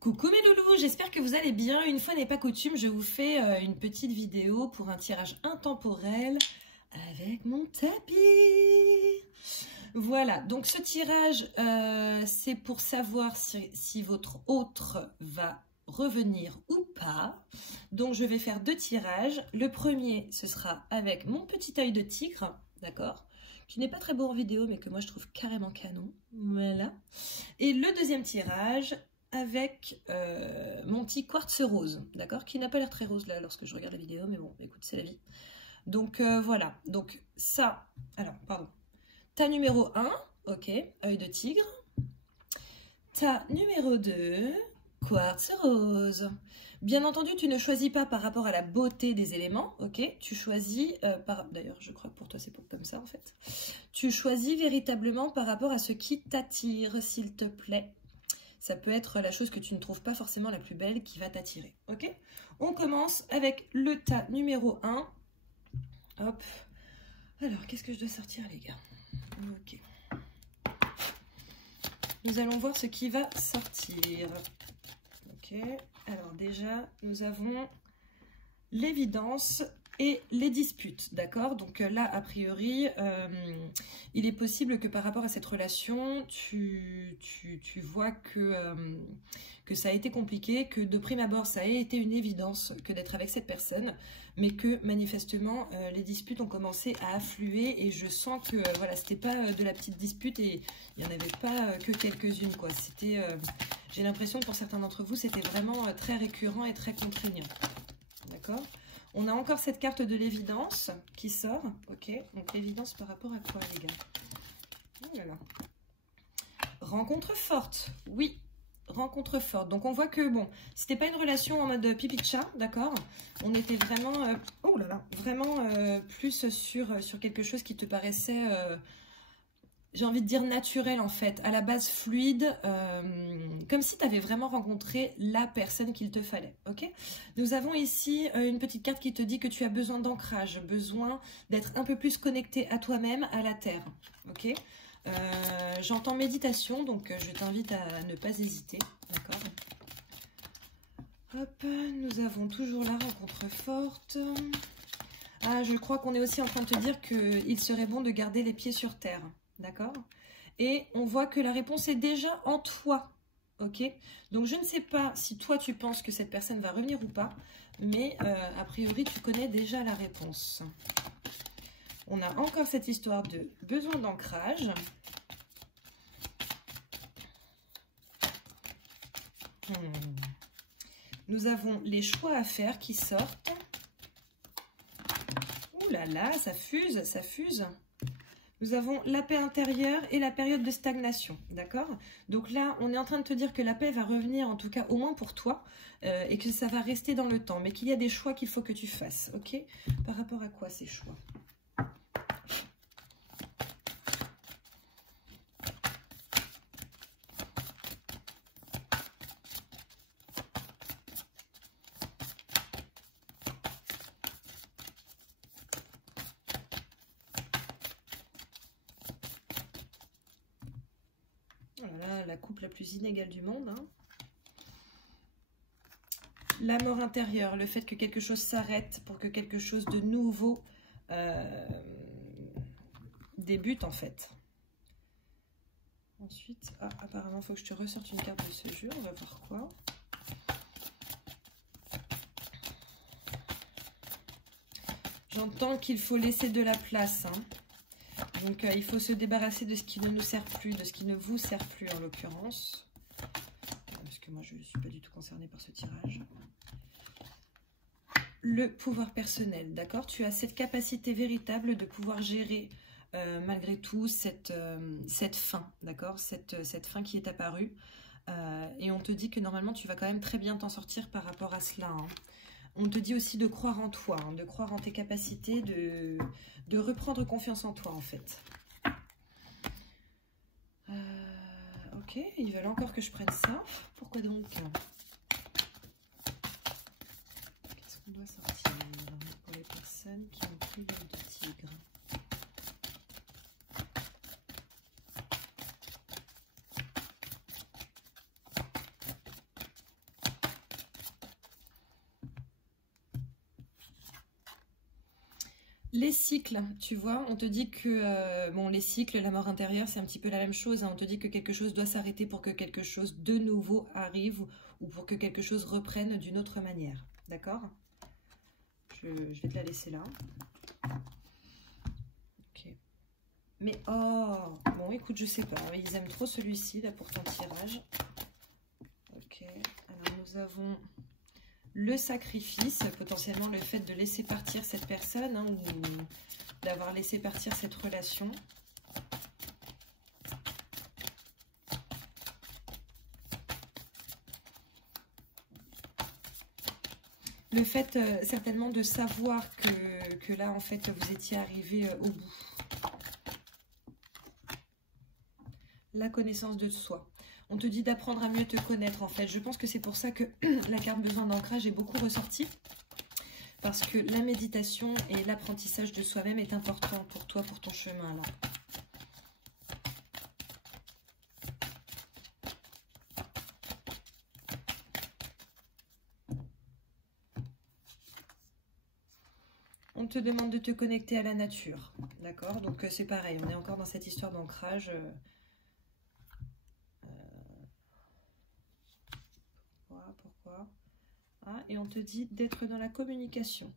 Coucou mes loulous, j'espère que vous allez bien. Une fois n'est pas coutume, je vous fais une petite vidéo pour un tirage intemporel avec mon tapis. Voilà, donc ce tirage, c'est pour savoir si votre autre va revenir ou pas. Donc je vais faire deux tirages. Le premier, ce sera avec mon petit œil de tigre, d'accord, qui n'est pas très beau en vidéo, mais que moi je trouve carrément canon. Voilà. Et le deuxième tirage avec mon petit quartz rose, d'accord, qui n'a pas l'air très rose là lorsque je regarde la vidéo, mais bon, écoute, c'est la vie. Donc voilà, donc ça, alors, pardon, ta numéro 1, ok, œil de tigre. Ta numéro 2, quartz rose. Bien entendu, tu ne choisis pas par rapport à la beauté des éléments, ok, tu choisis, d'ailleurs, je crois que pour toi c'est comme ça en fait. Tu choisis véritablement par rapport à ce qui t'attire, s'il te plaît. Ça peut être la chose que tu ne trouves pas forcément la plus belle qui va t'attirer, ok. On commence avec le tas numéro 1. Hop. Alors, qu'est-ce que je dois sortir, les gars? Ok. Nous allons voir ce qui va sortir. Ok. Alors déjà, nous avons l'évidence et les disputes, d'accord? Donc là, a priori, il est possible que par rapport à cette relation, tu vois que ça a été compliqué, que de prime abord, ça a été une évidence que d'être avec cette personne, mais que manifestement, les disputes ont commencé à affluer et je sens que voilà, c'était pas de la petite dispute et il n'y en avait pas que quelques-unes, quoi. C'était, j'ai l'impression que pour certains d'entre vous, c'était vraiment très récurrent et très contraignant, d'accord? On a encore cette carte de l'évidence qui sort. Ok, donc l'évidence par rapport à quoi, les gars? Oh là là. Rencontre forte. Oui, rencontre forte. Donc on voit que, bon, c'était pas une relation en mode pipi de chat, d'accord? On était vraiment, oh là là, vraiment plus sur quelque chose qui te paraissait... j'ai envie de dire naturel en fait, à la base fluide, comme si tu avais vraiment rencontré la personne qu'il te fallait, ok? Nous avons ici une petite carte qui te dit que tu as besoin d'ancrage, besoin d'être un peu plus connecté à toi-même, à la terre, ok? J'entends méditation, donc je t'invite à ne pas hésiter, d'accord? Hop, nous avons toujours la rencontre forte. Ah, je crois qu'on est aussi en train de te dire qu'il serait bon de garder les pieds sur terre. D'accord? Et on voit que la réponse est déjà en toi. Ok? Donc, je ne sais pas si toi, tu penses que cette personne va revenir ou pas. Mais, a priori, tu connais déjà la réponse. On a encore cette histoire de besoin d'ancrage. Nous avons les choix à faire qui sortent. Ouh là là, ça fuse, ça fuse. Nous avons la paix intérieure et la période de stagnation, d'accord? Donc là, on est en train de te dire que la paix va revenir, en tout cas au moins pour toi, et que ça va rester dans le temps, mais qu'il y a des choix qu'il faut que tu fasses, ok? Par rapport à quoi ces choix? Voilà, la coupe la plus inégale du monde. Hein. La mort intérieure, le fait que quelque chose s'arrête pour que quelque chose de nouveau débute en fait. Ensuite, apparemment, il faut que je te ressorte une carte de ce jeu. On va voir quoi. J'entends qu'il faut laisser de la place. Hein. Donc, il faut se débarrasser de ce qui ne nous sert plus, de ce qui ne vous sert plus en l'occurrence. Parce que moi, je ne suis pas du tout concernée par ce tirage. Le pouvoir personnel, d'accord? Tu as cette capacité véritable de pouvoir gérer malgré tout cette fin, d'accord? Cette fin qui est apparue. Et on te dit que normalement, tu vas quand même très bien t'en sortir par rapport à cela. Hein. On te dit aussi de croire en toi, hein, de croire en tes capacités, de reprendre confiance en toi, en fait. Ok, ils veulent encore que je prenne ça. Pourquoi donc? Qu'est-ce qu'on doit sortir pour les personnes qui ont pris l'œil de tigre? Les cycles, tu vois, on te dit que, bon, les cycles, la mort intérieure, c'est un petit peu la même chose, hein. On te dit que quelque chose doit s'arrêter pour que quelque chose de nouveau arrive ou pour que quelque chose reprenne d'une autre manière, d'accord? Je vais te la laisser là. Ok. Mais, oh, bon, écoute, je sais pas, ils aiment trop celui-ci, là, pour ton tirage. Ok, alors nous avons... le sacrifice, potentiellement le fait de laisser partir cette personne, hein, ou d'avoir laissé partir cette relation. Le fait certainement de savoir que là, en fait, vous étiez arrivé au bout. La connaissance de soi. On te dit d'apprendre à mieux te connaître, en fait. Je pense que c'est pour ça que la carte besoin d'ancrage est beaucoup ressortie. Parce que la méditation et l'apprentissage de soi-même est important pour toi, pour ton chemin, là. On te demande de te connecter à la nature, d'accord? Donc c'est pareil, on est encore dans cette histoire d'ancrage. Pourquoi? Ah, et on te dit d'être dans la communication,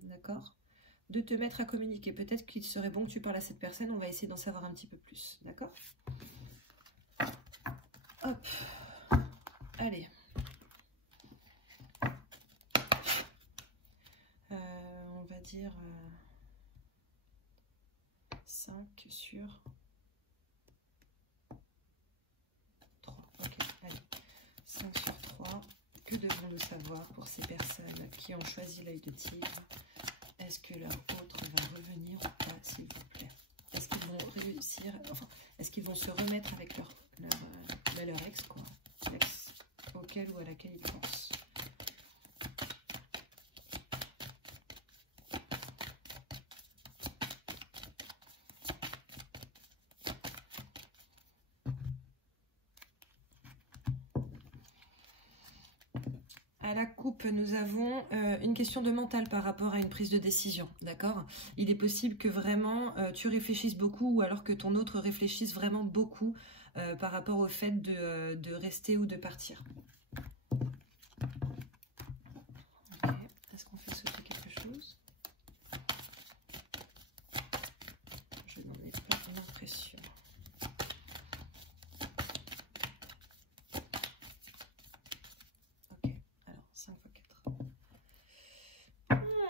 d'accord? De te mettre à communiquer. Peut-être qu'il serait bon que tu parles à cette personne, on va essayer d'en savoir un petit peu plus, d'accord? Hop, allez. On va dire 5 sur 3. Ok, allez. 5 sur 3. Que devons-nous savoir pour ces personnes qui ont choisi l'œil de tigre? Est-ce que leur autre va revenir ou pas, s'il vous plaît? Est-ce qu'ils vont réussir, enfin, est-ce qu'ils vont se remettre avec leur ex, quoi, l'ex auquel ou à laquelle ils pensent? À la coupe, nous avons une question de mental par rapport à une prise de décision, d'accord? Il est possible que vraiment tu réfléchisses beaucoup ou alors que ton autre réfléchisse vraiment beaucoup par rapport au fait de rester ou de partir. Ok, est-ce qu'on fait sauter quelque chose? Je n'en ai pas l'impression.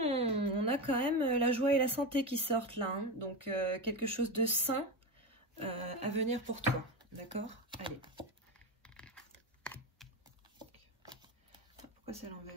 On a quand même la joie et la santé qui sortent là, hein. Donc quelque chose de sain à venir pour toi, d'accord? Allez. Pourquoi c'est à l'envers?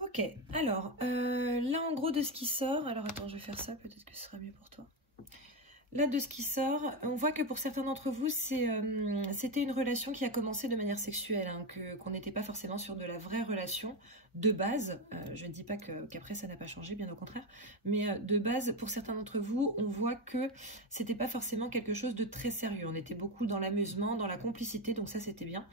Ok, alors là en gros de ce qui sort, alors attends, je vais faire ça, peut-être que ce sera mieux pour toi. Là de ce qui sort, on voit que pour certains d'entre vous, c'était une relation qui a commencé de manière sexuelle, hein, qu'on n'était pas forcément sur de la vraie relation de base. Je ne dis pas qu'après ça n'a pas changé, bien au contraire, mais de base, pour certains d'entre vous, on voit que c'était pas forcément quelque chose de très sérieux. On était beaucoup dans l'amusement, dans la complicité, donc ça c'était bien.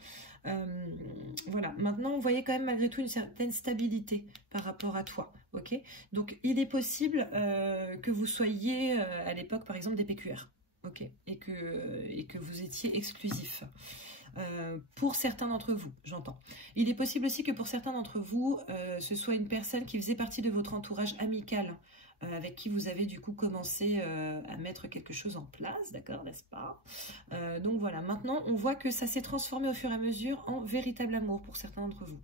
Voilà, maintenant on voyait quand même malgré tout une certaine stabilité par rapport à toi, ok? Donc il est possible que vous soyez à l'époque par exemple des PQR, ok? Et que vous étiez exclusif. Pour certains d'entre vous, j'entends. Il est possible aussi que pour certains d'entre vous, ce soit une personne qui faisait partie de votre entourage amical, avec qui vous avez du coup commencé à mettre quelque chose en place, d'accord, n'est-ce pas? Donc voilà, maintenant on voit que ça s'est transformé au fur et à mesure en véritable amour pour certains d'entre vous.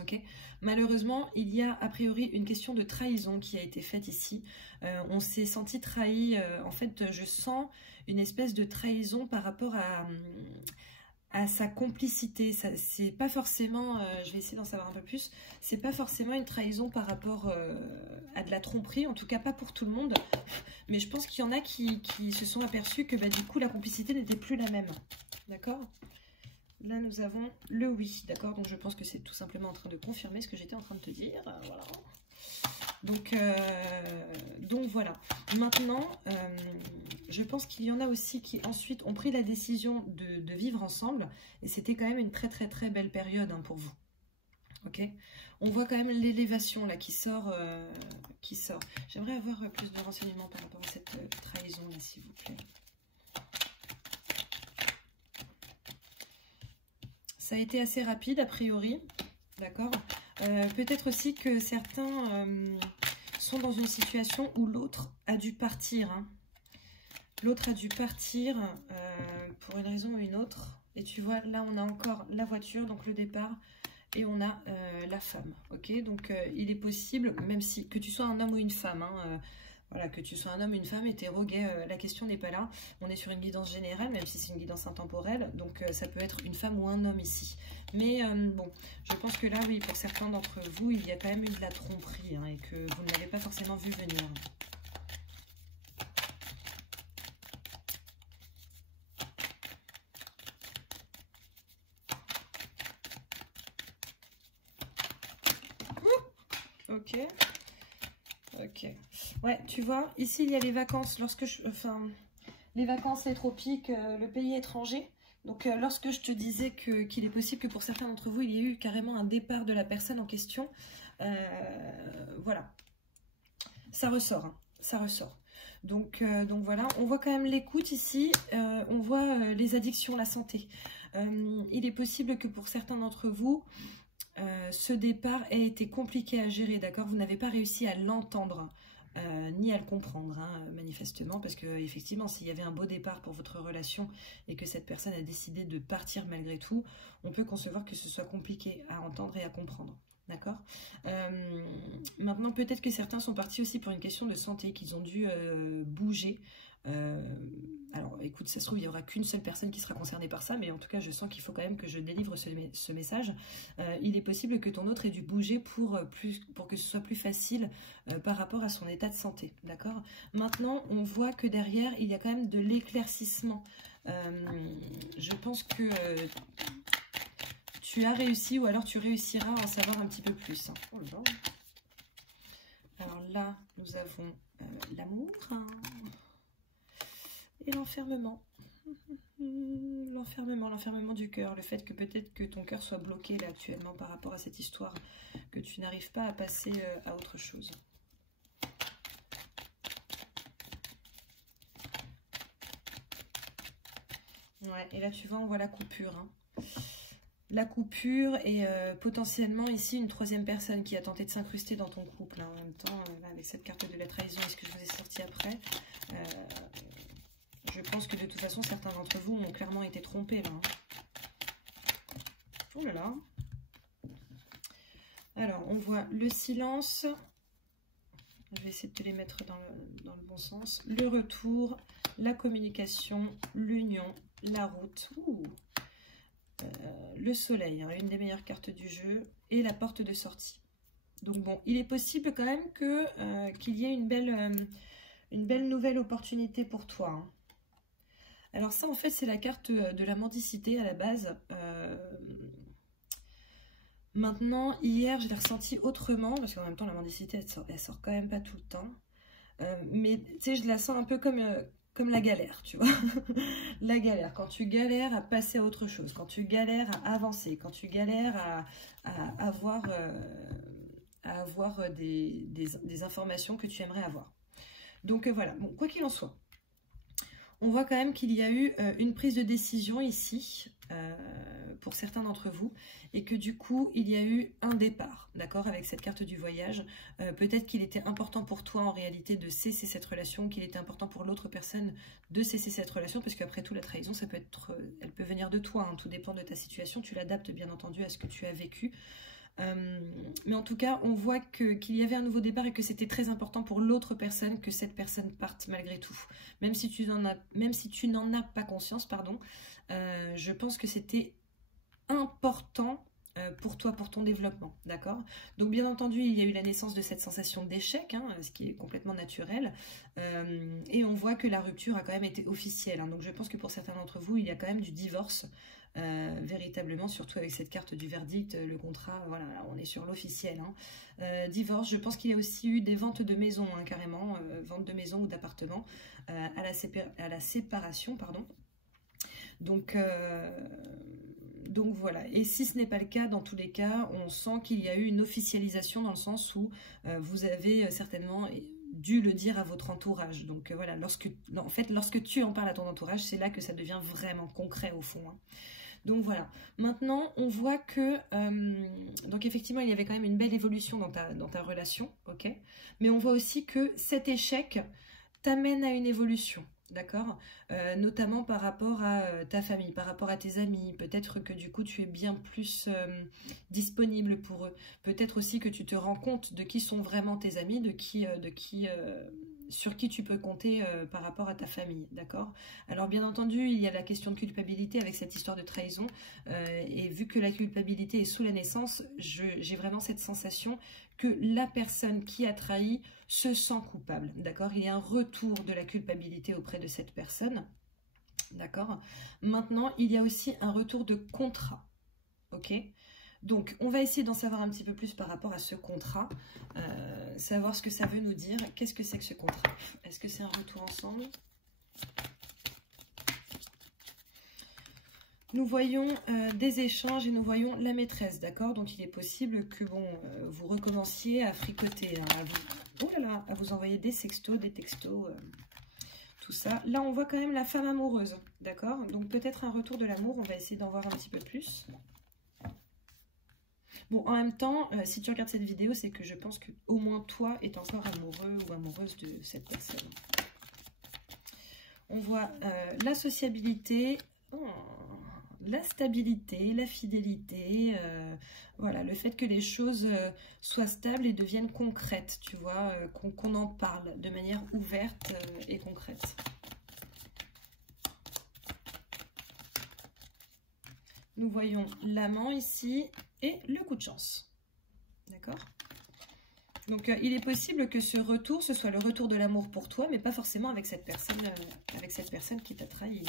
Ok. Malheureusement, il y a a priori une question de trahison qui a été faite ici. On s'est senti trahi. En fait, je sens une espèce de trahison par rapport à sa complicité. C'est pas forcément, je vais essayer d'en savoir un peu plus, c'est pas forcément une trahison par rapport à de la tromperie, en tout cas pas pour tout le monde, mais je pense qu'il y en a qui se sont aperçus que bah, du coup la complicité n'était plus la même, d'accord? Là nous avons le oui, d'accord? Donc je pense que c'est tout simplement en train de confirmer ce que j'étais en train de te dire, voilà. Donc voilà. Maintenant, je pense qu'il y en a aussi qui ensuite ont pris la décision de vivre ensemble. Et c'était quand même une très très très belle période hein, pour vous. Ok. On voit quand même l'élévation là qui sort. J'aimerais avoir plus de renseignements par rapport à cette trahison là, s'il vous plaît. Ça a été assez rapide a priori. D'accord. Peut-être aussi que certains sont dans une situation où l'autre a dû partir. Hein. L'autre a dû partir pour une raison ou une autre. Et tu vois, là, on a encore la voiture, donc le départ, et on a la femme. Ok, donc il est possible, même si que tu sois un homme ou une femme, hein, voilà, que tu sois un homme ou une femme, hétéro, gay, la question n'est pas là. On est sur une guidance générale, même si c'est une guidance intemporelle. Donc ça peut être une femme ou un homme ici. Mais bon, je pense que là, oui, pour certains d'entre vous, il y a quand même eu de la tromperie hein, et que vous ne l'avez pas forcément vu venir. Ok. Ok. Ouais, tu vois, ici, il y a les vacances. Les vacances, les tropiques, le pays étranger. Donc, lorsque je te disais qu'il est possible que pour certains d'entre vous, il y ait eu carrément un départ de la personne en question, voilà, ça ressort, hein, ça ressort. Donc voilà, on voit quand même l'écoute ici, on voit les addictions, la santé. Il est possible que pour certains d'entre vous, ce départ ait été compliqué à gérer, d'accord? Vous n'avez pas réussi à l'entendre. Ni à le comprendre, hein, manifestement, parce que effectivement, s'il y avait un beau départ pour votre relation et que cette personne a décidé de partir malgré tout, on peut concevoir que ce soit compliqué à entendre et à comprendre. D'accord. Maintenant, peut-être que certains sont partis aussi pour une question de santé, qu'ils ont dû bouger. Alors, écoute, ça se trouve, il n'y aura qu'une seule personne qui sera concernée par ça, mais en tout cas, je sens qu'il faut quand même que je délivre ce message. Il est possible que ton autre ait dû bouger pour que ce soit plus facile par rapport à son état de santé, d'accord? Maintenant, on voit que derrière, il y a quand même de l'éclaircissement. Je pense que tu as réussi ou alors tu réussiras à en savoir un petit peu plus. Hein. Oh là là. Alors là, nous avons l'amour. Hein. Et l'enfermement. L'enfermement du cœur. Le fait que peut-être que ton cœur soit bloqué là actuellement par rapport à cette histoire. Que tu n'arrives pas à passer à autre chose. Ouais, et là tu vois, on voit la coupure. Hein. La coupure et potentiellement ici une troisième personne qui a tenté de s'incruster dans ton couple. Hein. En même temps, là, avec cette carte de la trahison et ce que je vous ai sorti après... je pense que de toute façon, certains d'entre vous ont clairement été trompés là. Oh là là. Alors, on voit le silence. Je vais essayer de te les mettre dans le bon sens. Le retour, la communication, l'union, la route. Le soleil, hein, une des meilleures cartes du jeu. Et la porte de sortie. Donc bon, il est possible quand même qu'il y ait une belle nouvelle opportunité pour toi. Hein. Alors ça, en fait, c'est la carte de la mendicité à la base. Maintenant, hier, je l'ai ressenti autrement, parce qu'en même temps, la mendicité, elle sort quand même pas tout le temps. Mais, tu sais, je la sens un peu comme la galère, tu vois. La galère, quand tu galères à passer à autre chose, quand tu galères à avancer, quand tu galères à avoir des informations que tu aimerais avoir. Donc, voilà, bon, quoi qu'il en soit. On voit quand même qu'il y a eu une prise de décision ici, pour certains d'entre vous, et que du coup, il y a eu un départ, d'accord, avec cette carte du voyage. Peut-être qu'il était important pour toi, en réalité, de cesser cette relation, qu'il était important pour l'autre personne de cesser cette relation, parce qu'après tout, la trahison, ça peut être, elle peut venir de toi, hein, tout dépend de ta situation, tu l'adaptes bien entendu à ce que tu as vécu. Mais en tout cas, on voit qu'il y avait un nouveau départ et que c'était très important pour l'autre personne que cette personne parte malgré tout. Même si tu n'en as pas conscience, pardon, je pense que c'était important pour toi, pour ton développement, d'accord? Donc bien entendu, il y a eu la naissance de cette sensation d'échec, hein, ce qui est complètement naturel, et on voit que la rupture a quand même été officielle, hein. Donc je pense que pour certains d'entre vous, il y a quand même du divorce, véritablement, surtout avec cette carte du verdict, le contrat, voilà, on est sur l'officiel, hein. Divorce, je pense qu'il y a aussi eu des ventes de maisons, hein, carrément, ventes de maisons ou d'appartements à la séparation, pardon. Donc voilà, et si ce n'est pas le cas, dans tous les cas, on sent qu'il y a eu une officialisation dans le sens où vous avez certainement dû le dire à votre entourage. Donc voilà, en fait, lorsque tu en parles à ton entourage, c'est là que ça devient vraiment concret au fond, hein. Donc voilà, maintenant on voit que, donc effectivement il y avait quand même une belle évolution dans ta relation, ok? Mais on voit aussi que cet échec t'amène à une évolution. D'accord, notamment par rapport à ta famille, par rapport à tes amis. Peut-être que du coup tu es bien plus disponible pour eux. Peut-être aussi que tu te rends compte de qui sont vraiment tes amis, sur qui tu peux compter par rapport à ta famille. D'accord. Alors bien entendu, il y a la question de culpabilité avec cette histoire de trahison. Et vu que la culpabilité est sous la naissance, j'ai vraiment cette sensation que la personne qui a trahi se sent coupable, d'accord? Il y a un retour de la culpabilité auprès de cette personne, d'accord? Maintenant, il y a aussi un retour de contrat, ok? Donc, on va essayer d'en savoir un petit peu plus par rapport à ce contrat, savoir ce que ça veut nous dire. Qu'est-ce que c'est que ce contrat? Est-ce que c'est un retour ensemble? Nous voyons des échanges et nous voyons la maîtresse, d'accord? Donc il est possible que vous recommenciez à fricoter, hein, à vous envoyer des sextos, des textos, tout ça. Là, on voit quand même la femme amoureuse, d'accord? Donc peut-être un retour de l'amour, on va essayer d'en voir un petit peu plus. Bon, en même temps, si tu regardes cette vidéo, c'est que je pense qu'au moins toi est encore amoureux ou amoureuse de cette personne. On voit la sociabilité... Oh, la stabilité, la fidélité, voilà, le fait que les choses soient stables et deviennent concrètes, tu vois, qu'on en parle de manière ouverte et concrète. Nous voyons l'amant ici et le coup de chance, d'accord? Donc il est possible que ce retour, ce soit le retour de l'amour pour toi, mais pas forcément avec cette personne qui t'a trahi.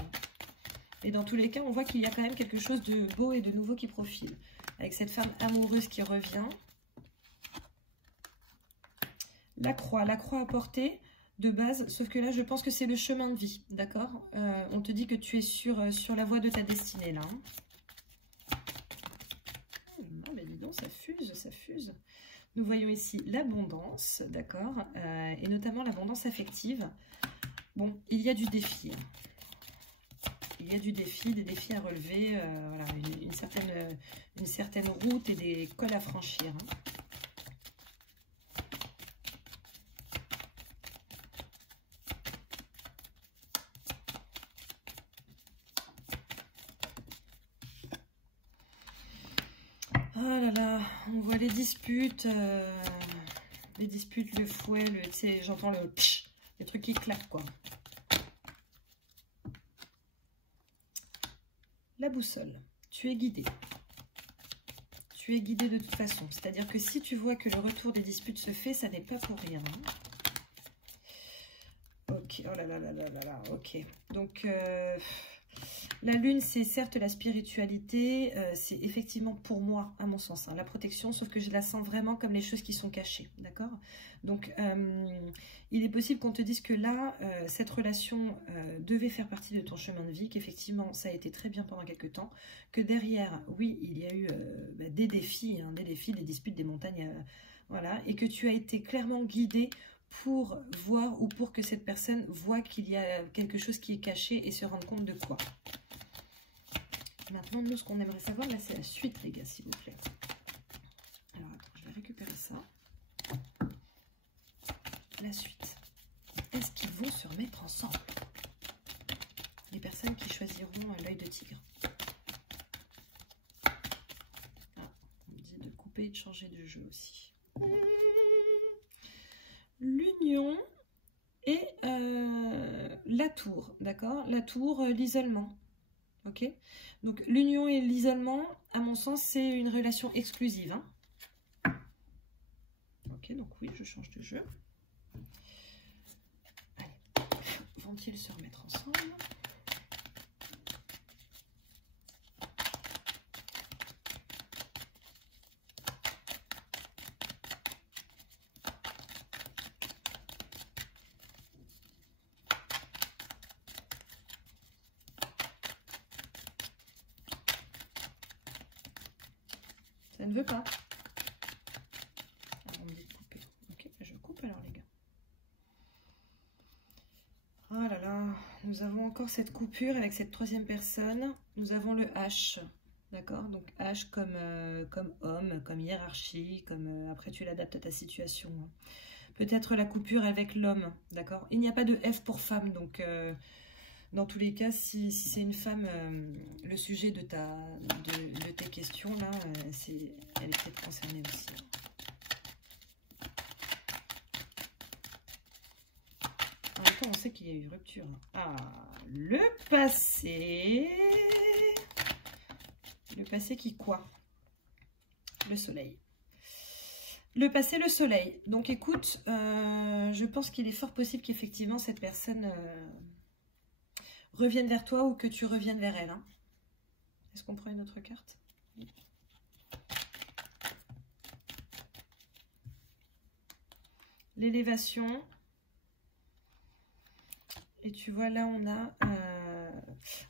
Et dans tous les cas, on voit qu'il y a quand même quelque chose de beau et de nouveau qui profile. Avec cette femme amoureuse qui revient. La croix à porter de base. Sauf que là, je pense que c'est le chemin de vie. D'accord? On te dit que tu es sur la voie de ta destinée là. Non, mais dis donc, ça fuse, ça fuse. Nous voyons ici l'abondance, d'accord? Et notamment l'abondance affective. Bon, il y a du défi. Il y a du défi, des défis à relever, voilà, une certaine route et des cols à franchir, hein. Oh là là, on voit les disputes, le fouet, tu sais, j'entends le psh, les trucs qui claquent, quoi. La boussole, tu es guidé. Tu es guidé de toute façon. C'est-à-dire que si tu vois que le retour des disputes se fait, ça n'est pas pour rien. Ok, oh là là là là là là, ok. Donc, la lune, c'est certes la spiritualité, c'est effectivement pour moi, à mon sens, hein, la protection, sauf que je la sens vraiment comme les choses qui sont cachées, d'accord? Donc, il est possible qu'on te dise que là, cette relation devait faire partie de ton chemin de vie, qu'effectivement, ça a été très bien pendant quelques temps, que derrière, oui, il y a eu des défis, hein, des disputes, des montagnes, voilà, et que tu as été clairement guidé pour voir ou pour que cette personne voit qu'il y a quelque chose qui est caché et se rende compte de quoi. Maintenant, nous, ce qu'on aimerait savoir, là, c'est la suite, les gars, s'il vous plaît. Alors, attends, je vais récupérer ça. La suite. Est-ce qu'ils vont se remettre ensemble? Les personnes qui choisiront l'œil de tigre. Ah, on me dit de couper couper et de changer de jeu aussi. L'union et la tour, d'accord? La tour, l'isolement, ok? Donc l'union et l'isolement, à mon sens, c'est une relation exclusive. Hein. Ok, donc oui, je change de jeu. Allez, vont-ils se remettre ensemble? Ça ne veut pas. Alors, on me dit de couper. Ok, je coupe alors les gars. Oh là là, nous avons encore cette coupure avec cette troisième personne. Nous avons le H, d'accord? Donc H comme, comme homme, comme hiérarchie, comme après tu l'adaptes à ta situation. Peut-être la coupure avec l'homme, d'accord? Il n'y a pas de F pour femme, donc dans tous les cas, si c'est une femme, le sujet de tes questions, là, elle est peut-être concernée aussi. En même temps, on sait qu'il y a eu rupture. Ah, le passé. Le passé qui quoi? Le soleil. Le passé, le soleil. Donc écoute, je pense qu'il est fort possible qu'effectivement cette personne... revienne vers toi ou que tu reviennes vers elle. Hein. Est-ce qu'on prend une autre carte? L'élévation. Et tu vois, là, on a...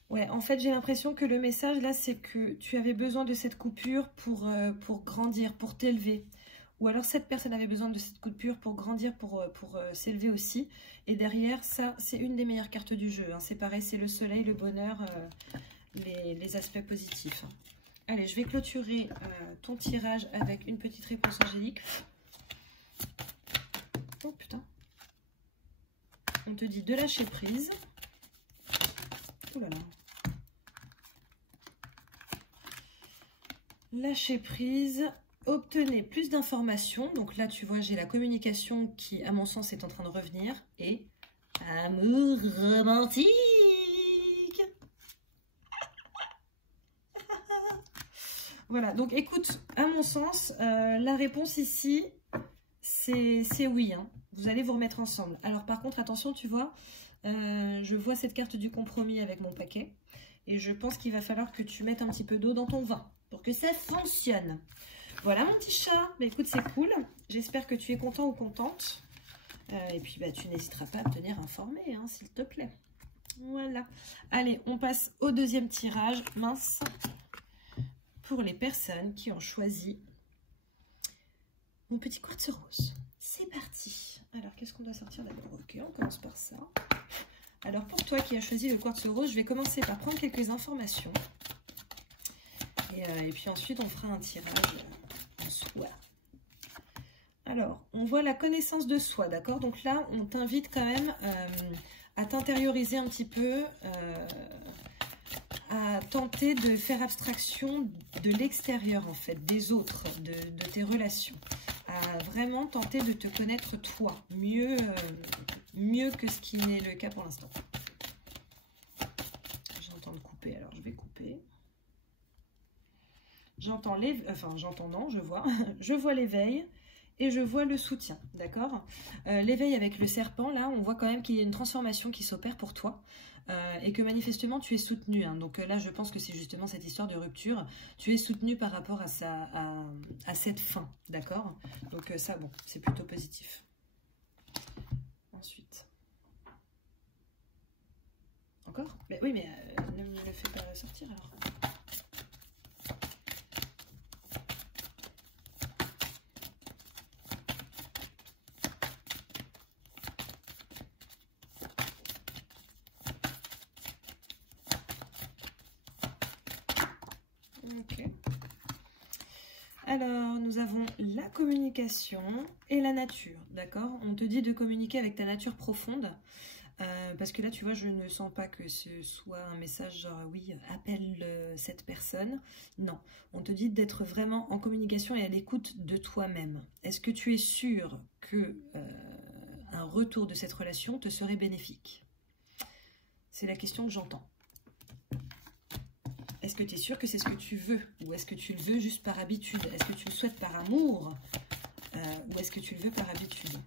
Ouais, en fait, j'ai l'impression que le message, là, c'est que tu avais besoin de cette coupure pour grandir, pour t'élever. Ou alors, cette personne avait besoin de cette coupure pour grandir, pour s'élever aussi. Et derrière, ça, c'est une des meilleures cartes du jeu. Hein. C'est pareil, c'est le soleil, le bonheur, les aspects positifs. Hein. Allez, je vais clôturer ton tirage avec une petite réponse angélique. Oh, putain. On te dit de lâcher prise. Oh là là. Lâcher prise. Obtenez plus d'informations. Donc là, tu vois, j'ai la communication qui, à mon sens, est en train de revenir. Et amour romantique. Voilà, donc écoute, à mon sens, la réponse ici, c'est oui. Hein. Vous allez vous remettre ensemble. Alors par contre, attention, tu vois, je vois cette carte du compromis avec mon paquet. Et je pense qu'il va falloir que tu mettes un petit peu d'eau dans ton vin pour que ça fonctionne. Voilà mon petit chat, bah, écoute c'est cool, j'espère que tu es content ou contente, et puis bah, tu n'hésiteras pas à me tenir informé hein, s'il te plaît. Voilà, allez on passe au deuxième tirage, mince, pour les personnes qui ont choisi mon petit quartz rose. C'est parti. Alors qu'est-ce qu'on doit sortir d'abord? Ok, on commence par ça. Alors pour toi qui as choisi le quartz rose, je vais commencer par prendre quelques informations, et puis ensuite on fera un tirage en soi. Alors, on voit la connaissance de soi, d'accord? Donc là, on t'invite quand même à t'intérioriser un petit peu, à tenter de faire abstraction de l'extérieur, en fait, des autres, de tes relations. À vraiment tenter de te connaître toi, mieux que ce qui n'est le cas pour l'instant. J'entends de couper, alors je vais couper. J'entends les... Enfin, j'entends non, je vois. Je vois l'éveil et je vois le soutien, d'accord? L'éveil avec le serpent, là, on voit quand même qu'il y a une transformation qui s'opère pour toi et que manifestement, tu es soutenu. Hein. Donc là, je pense que c'est justement cette histoire de rupture. Tu es soutenu par rapport à cette fin, d'accord? Donc ça, bon, c'est plutôt positif. Ensuite. Encore? Mais, oui, mais ne me le fais pas sortir, alors. Ok. Alors, nous avons la communication et la nature, d'accord? On te dit de communiquer avec ta nature profonde. Parce que là, tu vois, je ne sens pas que ce soit un message genre, oui, appelle cette personne. Non, on te dit d'être vraiment en communication et à l'écoute de toi-même. Est-ce que tu es sûr que un retour de cette relation te serait bénéfique? C'est la question que j'entends. Est-ce que tu es sûr que c'est ce que tu veux? Ou est-ce que tu le veux juste par habitude? Est-ce que tu le souhaites par amour? Ou est-ce que tu le veux par habitude?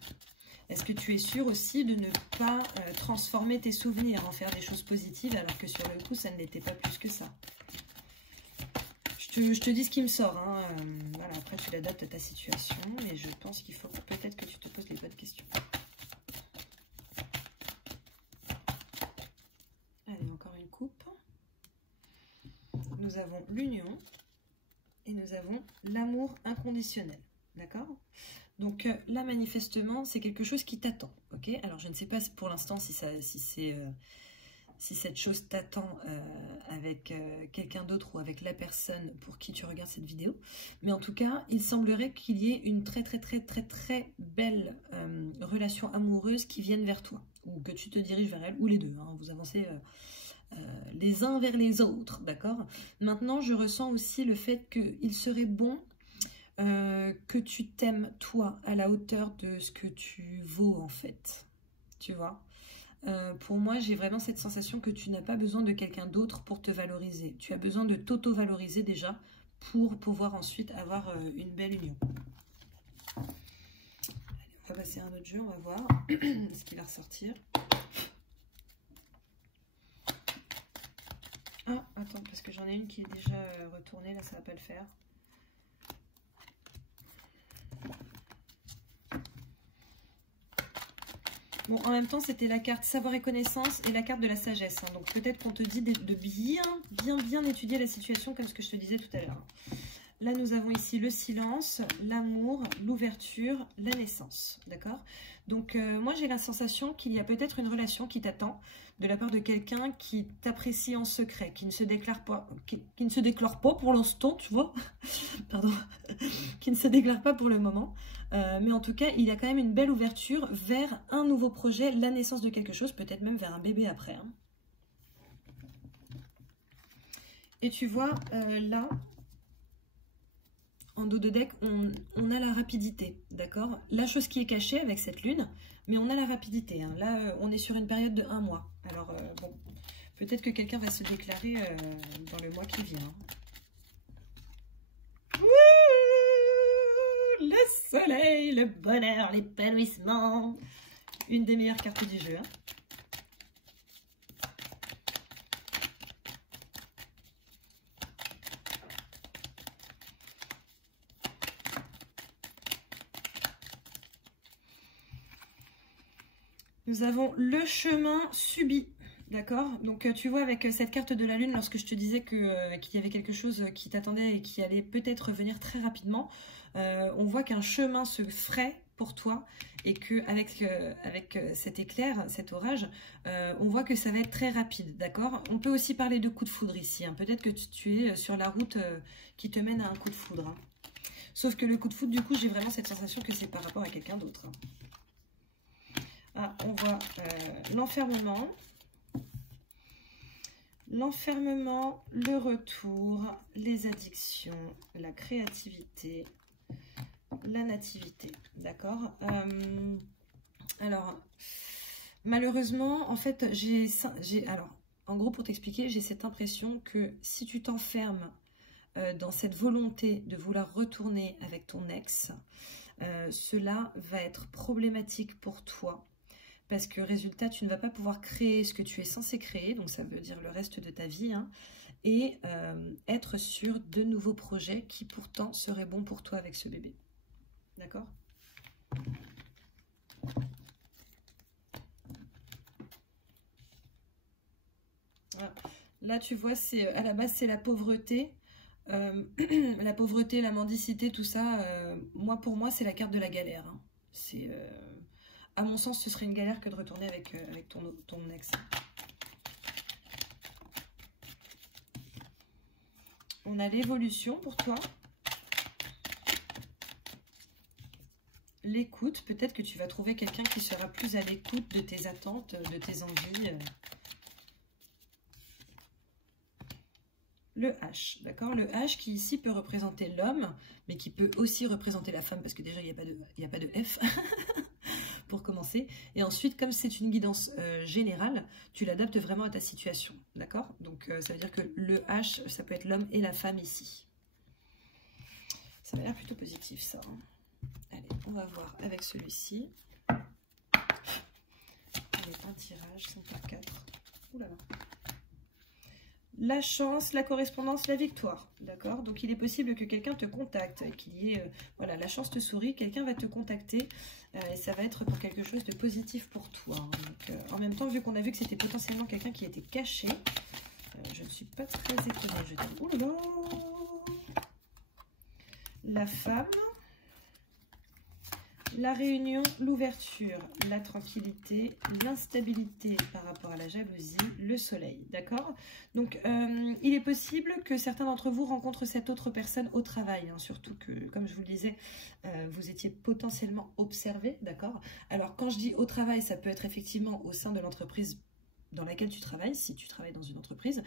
Est-ce que tu es sûr aussi de ne pas transformer tes souvenirs, en faire des choses positives, alors que sur le coup, ça ne l'était pas plus que ça? Je te dis ce qui me sort. Hein. Voilà, après, tu l'adaptes à ta situation, mais je pense qu'il faut peut-être que tu te poses les bonnes questions. Allez, encore une coupe. Nous avons l'union et nous avons l'amour inconditionnel. D'accord? Donc là, manifestement, c'est quelque chose qui t'attend. Ok? Alors, je ne sais pas pour l'instant si cette chose t'attend avec quelqu'un d'autre ou avec la personne pour qui tu regardes cette vidéo. Mais en tout cas, il semblerait qu'il y ait une très belle relation amoureuse qui vienne vers toi. Ou que tu te diriges vers elle, ou les deux. Hein, vous avancez les uns vers les autres. D'accord? Maintenant, je ressens aussi le fait qu'il serait bon que tu t'aimes toi à la hauteur de ce que tu vaux en fait, tu vois. Pour moi, j'ai vraiment cette sensation que tu n'as pas besoin de quelqu'un d'autre pour te valoriser. Tu as besoin de t'auto-valoriser déjà pour pouvoir ensuite avoir une belle union. Allez, on va passer à un autre jeu, on va voir ce qui va ressortir. Ah, attends, parce que j'en ai une qui est déjà retournée, là ça va pas le faire. Bon, en même temps, c'était la carte savoir et connaissance et la carte de la sagesse. Hein. Donc, peut-être qu'on te dit de bien étudier la situation, comme ce que je te disais tout à l'heure. Là, nous avons ici le silence, l'amour, l'ouverture, la naissance. D'accord? Donc, moi, j'ai la sensation qu'il y a peut-être une relation qui t'attend de la part de quelqu'un qui t'apprécie en secret, qui ne se déclare pas, qui ne se déclare pas pour l'instant, tu vois? Pardon. Qui ne se déclare pas pour le moment. Mais en tout cas, il y a quand même une belle ouverture vers un nouveau projet, la naissance de quelque chose, peut-être même vers un bébé après. Hein. Et tu vois, là, en dos de deck, on a la rapidité, d'accord? La chose qui est cachée avec cette lune, mais on a la rapidité. Hein. Là, on est sur une période de 1 mois. Alors, bon, peut-être que quelqu'un va se déclarer dans le mois qui vient. Le soleil, le bonheur, l'épanouissement. Une des meilleures cartes du jeu. Hein. Nous avons le chemin subi. D'accord? Donc tu vois avec cette carte de la lune, lorsque je te disais qu'il y avait quelque chose qui t'attendait et qui allait peut-être venir très rapidement, on voit qu'un chemin se ferait pour toi et qu'avec avec cet éclair, cet orage, on voit que ça va être très rapide. D'accord? On peut aussi parler de coup de foudre ici. Hein. Peut-être que tu es sur la route qui te mène à un coup de foudre. Hein. Sauf que le coup de foudre, du coup, j'ai vraiment cette sensation que c'est par rapport à quelqu'un d'autre. Hein. Ah, on voit l'enfermement. L'enfermement, le retour, les addictions, la créativité, la nativité. D'accord? Alors, malheureusement, en fait, alors, en gros, pour t'expliquer, j'ai cette impression que si tu t'enfermes dans cette volonté de vouloir retourner avec ton ex, cela va être problématique pour toi. Parce que résultat, tu ne vas pas pouvoir créer ce que tu es censé créer, donc ça veut dire le reste de ta vie, hein, et être sur de nouveaux projets qui pourtant seraient bons pour toi avec ce bébé. D'accord? Voilà. Là, tu vois, à la base, c'est la pauvreté. La pauvreté, la mendicité, tout ça, pour moi, c'est la carte de la galère. Hein. C'est... à mon sens, ce serait une galère que de retourner avec ton ex. On a l'évolution pour toi. l'écoute. Peut-être que tu vas trouver quelqu'un qui sera plus à l'écoute de tes attentes, de tes envies. Le H, d'accord? Le H qui ici peut représenter l'homme, mais qui peut aussi représenter la femme, parce que déjà, il n'y a pas de F pour commencer. Et ensuite, comme c'est une guidance générale, tu l'adaptes vraiment à ta situation, d'accord? Donc, ça veut dire que le H, ça peut être l'homme et la femme ici. Ça m'a l'air plutôt positif, ça. Hein. Allez, on va voir avec celui-ci. Allez, un tirage, 5 par 4. Ouh là là. La chance, la correspondance, la victoire, d'accord? Donc, il est possible que quelqu'un te contacte, qu'il y ait, voilà, la chance te sourit, quelqu'un va te contacter et ça va être pour quelque chose de positif pour toi. Donc, en même temps, vu qu'on a vu que c'était potentiellement quelqu'un qui était caché, je ne suis pas très étonnée. Je dis, oh là là! La femme, la réunion, l'ouverture, la tranquillité, l'instabilité par rapport à la jalousie, le soleil, d'accord? Donc, il est possible que certains d'entre vous rencontrent cette autre personne au travail, hein, surtout que, comme je vous le disais, vous étiez potentiellement observé, d'accord? Alors, quand je dis au travail, ça peut être effectivement au sein de l'entreprise dans laquelle tu travailles, si tu travailles dans une entreprise,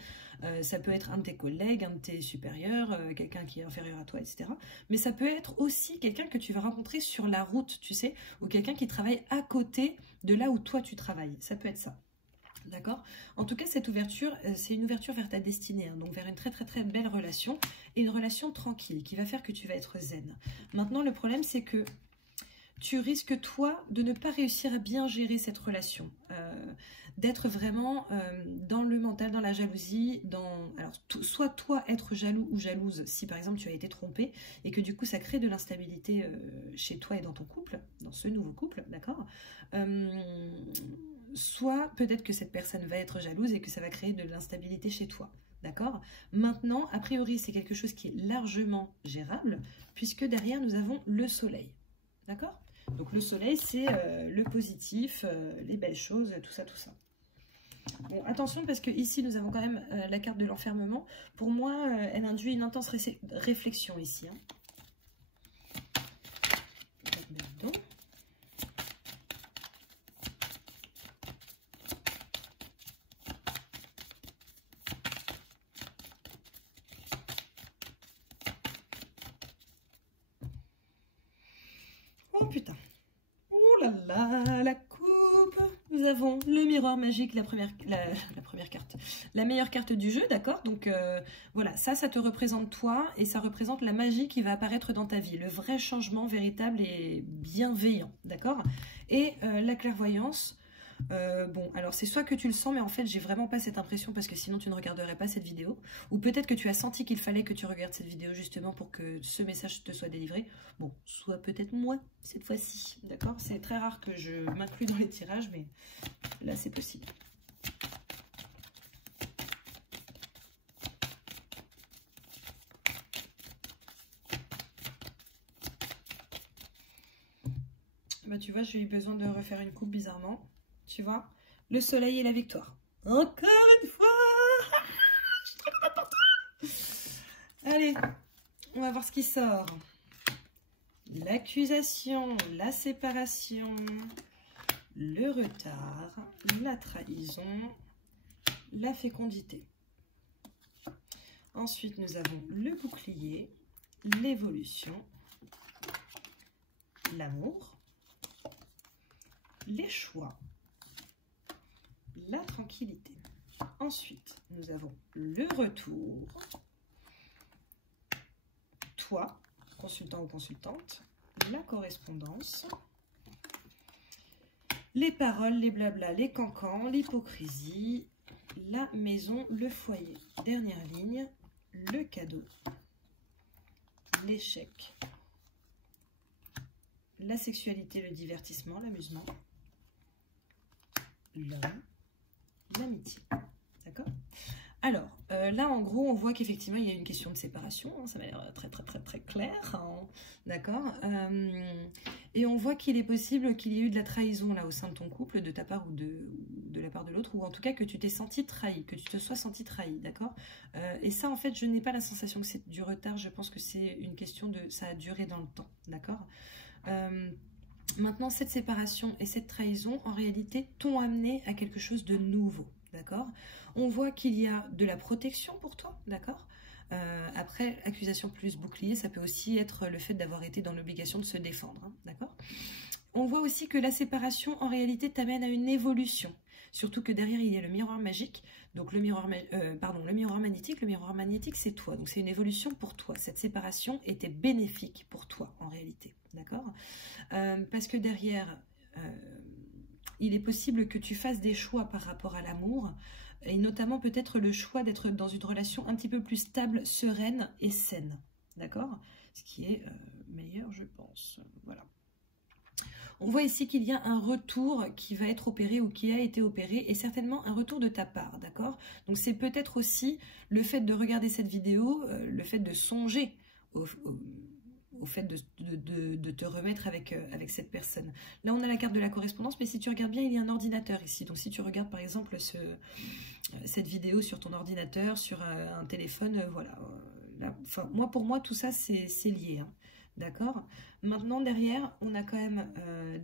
ça peut être un de tes collègues, un de tes supérieurs, quelqu'un qui est inférieur à toi, etc. Mais ça peut être aussi quelqu'un que tu vas rencontrer sur la route, tu sais, ou quelqu'un qui travaille à côté de là où toi tu travailles. Ça peut être ça. D'accord? En tout cas, cette ouverture, c'est une ouverture vers ta destinée, hein, donc vers une très très très belle relation, et une relation tranquille, qui va faire que tu vas être zen. Maintenant, le problème, c'est que tu risques, toi, de ne pas réussir à bien gérer cette relation, d'être vraiment dans le mental, dans la jalousie, alors soit toi être jaloux ou jalouse si par exemple tu as été trompé et que du coup ça crée de l'instabilité chez toi et dans ton couple, dans ce nouveau couple, d'accord, soit peut-être que cette personne va être jalouse et que ça va créer de l'instabilité chez toi. D'accord? Maintenant, a priori, c'est quelque chose qui est largement gérable puisque derrière nous avons le soleil. D'accord? Donc le soleil, c'est le positif, les belles choses, tout ça, tout ça. Bon, attention parce que ici nous avons quand même la carte de l'enfermement. Pour moi, elle induit une intense réflexion ici. Hein. Oh putain. Oh là là, la coupe. Nous avons le miroir magique, la première carte, la meilleure carte du jeu, d'accord? Donc voilà, ça te représente toi et ça représente la magie qui va apparaître dans ta vie, le vrai changement véritable et bienveillant, d'accord? Et la clairvoyance, bon, alors c'est soit que tu le sens, mais en fait j'ai vraiment pas cette impression parce que sinon tu ne regarderais pas cette vidéo, ou peut-être que tu as senti qu'il fallait que tu regardes cette vidéo justement pour que ce message te soit délivré. Bon, soit peut-être moi cette fois-ci, d'accord? C'est très rare que je m'inclue dans les tirages, mais là c'est possible. Bah tu vois, j'ai eu besoin de refaire une coupe bizarrement. Tu vois, le soleil et la victoire. Encore une fois. Je suis trop contente pour toi. Allez, on va voir ce qui sort. L'accusation, la séparation, le retard, la trahison, la fécondité. Ensuite, nous avons le bouclier, l'évolution, l'amour, les choix, la tranquillité. Ensuite, nous avons le retour, toi, consultant ou consultante, la correspondance, les paroles, les blablas, les cancans, l'hypocrisie, la maison, le foyer. Dernière ligne, le cadeau, l'échec, la sexualité, le divertissement, l'amusement, l'homme, l'amitié. D'accord? Alors, là, en gros, on voit qu'effectivement, il y a une question de séparation. Hein, ça m'a l'air très, très, très, très clair. Hein, d'accord? Et on voit qu'il est possible qu'il y ait eu de la trahison là au sein de ton couple, de ta part ou de la part de l'autre, ou en tout cas que tu t'es senti trahi, que tu te sois senti trahi. D'accord? Et ça, en fait, je n'ai pas la sensation que c'est du retard. Je pense que c'est une question de... ça a duré dans le temps. D'accord? Maintenant, cette séparation et cette trahison, en réalité, t'ont amené à quelque chose de nouveau, d'accord? On voit qu'il y a de la protection pour toi, d'accord? Après, accusation plus bouclier, ça peut aussi être le fait d'avoir été dans l'obligation de se défendre, hein, d'accord? On voit aussi que la séparation, en réalité, t'amène à une évolution. Surtout que derrière, il y a le miroir magique. Donc, le miroir magnétique. Le miroir magnétique, c'est toi. Donc, c'est une évolution pour toi. Cette séparation était bénéfique pour toi, en réalité. D'accord? Parce que derrière, il est possible que tu fasses des choix par rapport à l'amour. Et notamment, peut-être le choix d'être dans une relation un petit peu plus stable, sereine et saine. D'accord? Ce qui est meilleur, je pense. Voilà. On voit ici qu'il y a un retour qui va être opéré ou qui a été opéré et certainement un retour de ta part, d'accord? Donc c'est peut-être aussi le fait de regarder cette vidéo, le fait de songer au fait de te remettre avec cette personne. Là, on a la carte de la correspondance, mais si tu regardes bien, il y a un ordinateur ici. Donc si tu regardes par exemple cette vidéo sur ton ordinateur, sur un téléphone, voilà. Là, enfin, pour moi, tout ça, c'est lié, hein. D'accord? Maintenant, derrière, on a quand même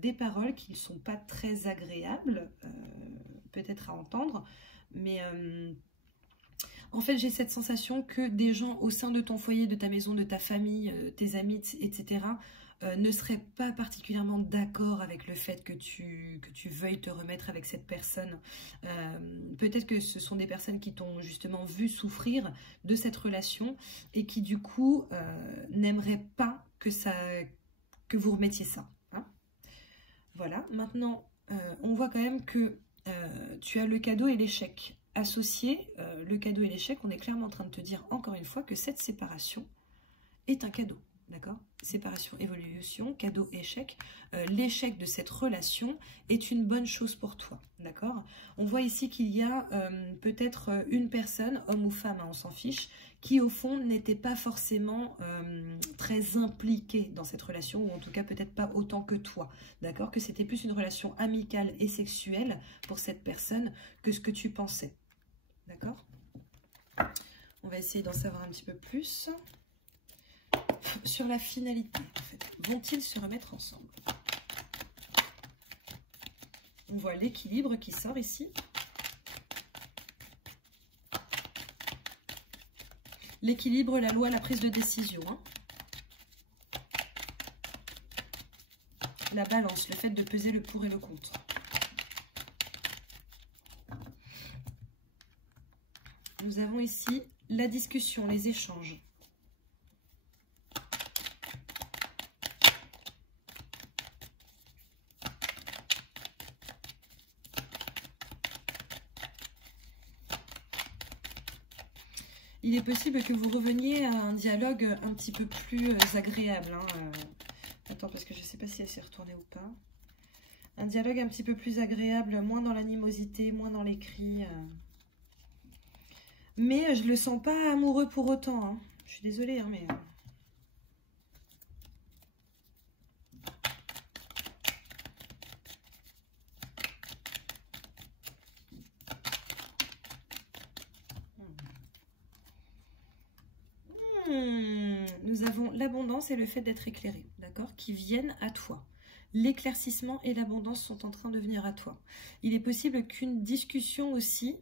des paroles qui ne sont pas très agréables, peut-être à entendre, mais en fait, j'ai cette sensation que des gens au sein de ton foyer, de ta maison, de ta famille, tes amis, etc., ne seraient pas particulièrement d'accord avec le fait que tu veuilles te remettre avec cette personne. Peut-être que ce sont des personnes qui t'ont justement vu souffrir de cette relation et qui, du coup, n'aimeraient pas que vous remettiez ça. Hein. Voilà, maintenant, on voit quand même que tu as le cadeau et l'échec associés. Le cadeau et l'échec, on est clairement en train de te dire encore une fois que cette séparation est un cadeau. D'accord? Séparation, évolution, cadeau, échec. L'échec de cette relation est une bonne chose pour toi. D'accord? On voit ici qu'il y a peut-être une personne, homme ou femme, hein, on s'en fiche, qui au fond n'était pas forcément très impliquée dans cette relation, ou en tout cas peut-être pas autant que toi. D'accord? Que c'était plus une relation amicale et sexuelle pour cette personne que ce que tu pensais. D'accord? On va essayer d'en savoir un petit peu plus. Sur la finalité, en fait. Vont-ils se remettre ensemble? On voit l'équilibre qui sort ici. L'équilibre, la loi, la prise de décision. Hein. La balance, le fait de peser le pour et le contre. Nous avons ici la discussion, les échanges. Il est possible que vous reveniez à un dialogue un petit peu plus agréable. Hein. Attends, parce que je ne sais pas si elle s'est retournée ou pas. Un dialogue un petit peu plus agréable, moins dans l'animosité, moins dans les cris. Mais je ne le sens pas amoureux pour autant. Hein. Je suis désolée, hein, mais... Nous avons l'abondance et le fait d'être éclairé, d'accord, qui viennent à toi. L'éclaircissement et l'abondance sont en train de venir à toi. Il est possible qu'une discussion aussi,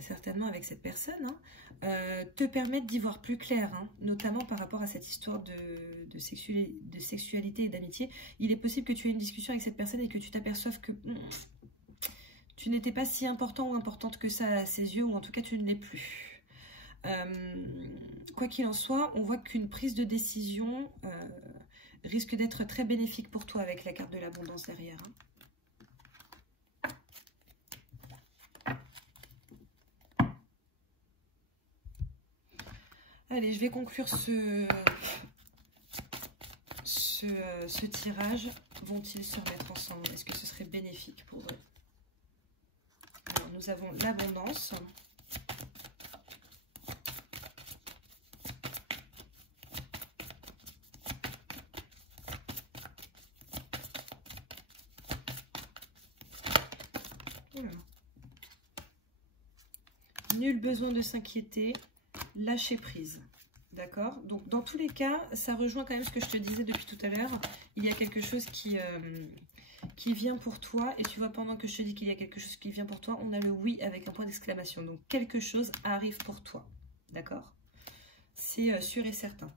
certainement avec cette personne, hein, te permette d'y voir plus clair, hein, notamment par rapport à cette histoire de sexualité et d'amitié. Il est possible que tu aies une discussion avec cette personne et que tu t'aperçoives que tu n'étais pas si important ou importante que ça à ses yeux, ou en tout cas tu ne l'es plus. Quoi qu'il en soit, on voit qu'une prise de décision risque d'être très bénéfique pour toi avec la carte de l'abondance derrière. Allez, je vais conclure ce tirage. Vont-ils se remettre ensemble? Est-ce que ce serait bénéfique pour eux? Alors, nous avons l'abondance. Nul besoin de s'inquiéter, lâcher prise. D'accord? Donc, dans tous les cas, ça rejoint quand même ce que je te disais depuis tout à l'heure. Il y a quelque chose qui vient pour toi. Et tu vois, pendant que je te dis qu'il y a quelque chose qui vient pour toi, on a le oui avec un point d'exclamation. Donc, quelque chose arrive pour toi. D'accord? C'est sûr et certain.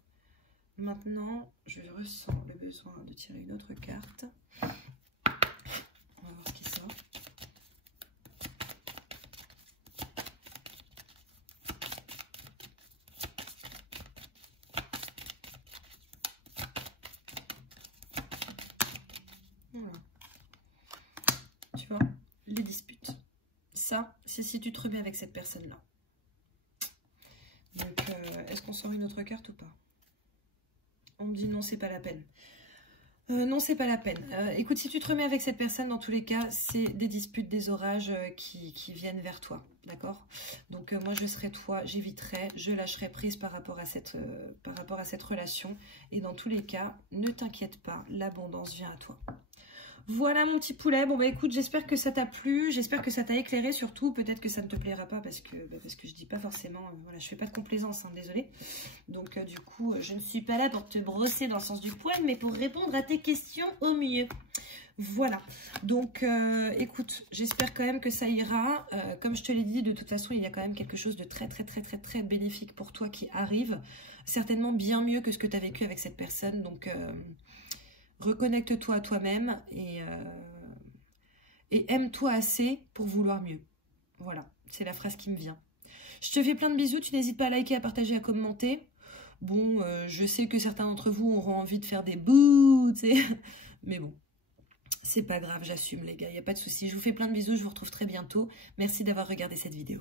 Maintenant, je ressens le besoin de tirer une autre carte. On va voir ce qui sort. Voilà. Tu vois, les disputes. Ça, c'est si tu te remets avec cette personne-là. Donc, est-ce qu'on sort une autre carte ou pas? On me dit non, c'est pas la peine. Non, c'est pas la peine. Écoute, si tu te remets avec cette personne, dans tous les cas, c'est des disputes, des orages qui viennent vers toi. D'accord? Donc, moi, je serais toi, j'éviterais, je lâcherais prise par rapport à cette relation. Et dans tous les cas, ne t'inquiète pas, l'abondance vient à toi. Voilà mon petit poulet. Bon bah écoute, j'espère que ça t'a plu, j'espère que ça t'a éclairé surtout. Peut-être que ça ne te plaira pas parce que je dis pas forcément, voilà, je fais pas de complaisance, hein, désolée. Donc du coup, je ne suis pas là pour te brosser dans le sens du poil, mais pour répondre à tes questions au mieux. Voilà, donc écoute, j'espère quand même que ça ira. Comme je te l'ai dit, de toute façon, il y a quand même quelque chose de très bénéfique pour toi qui arrive. Certainement bien mieux que ce que tu as vécu avec cette personne, donc... reconnecte-toi à toi-même et aime-toi assez pour vouloir mieux. Voilà, c'est la phrase qui me vient. Je te fais plein de bisous, tu n'hésites pas à liker, à partager, à commenter. Bon, je sais que certains d'entre vous auront envie de faire des bouts, tu sais. Mais bon, c'est pas grave, j'assume les gars, il n'y a pas de souci. Je vous fais plein de bisous, je vous retrouve très bientôt. Merci d'avoir regardé cette vidéo.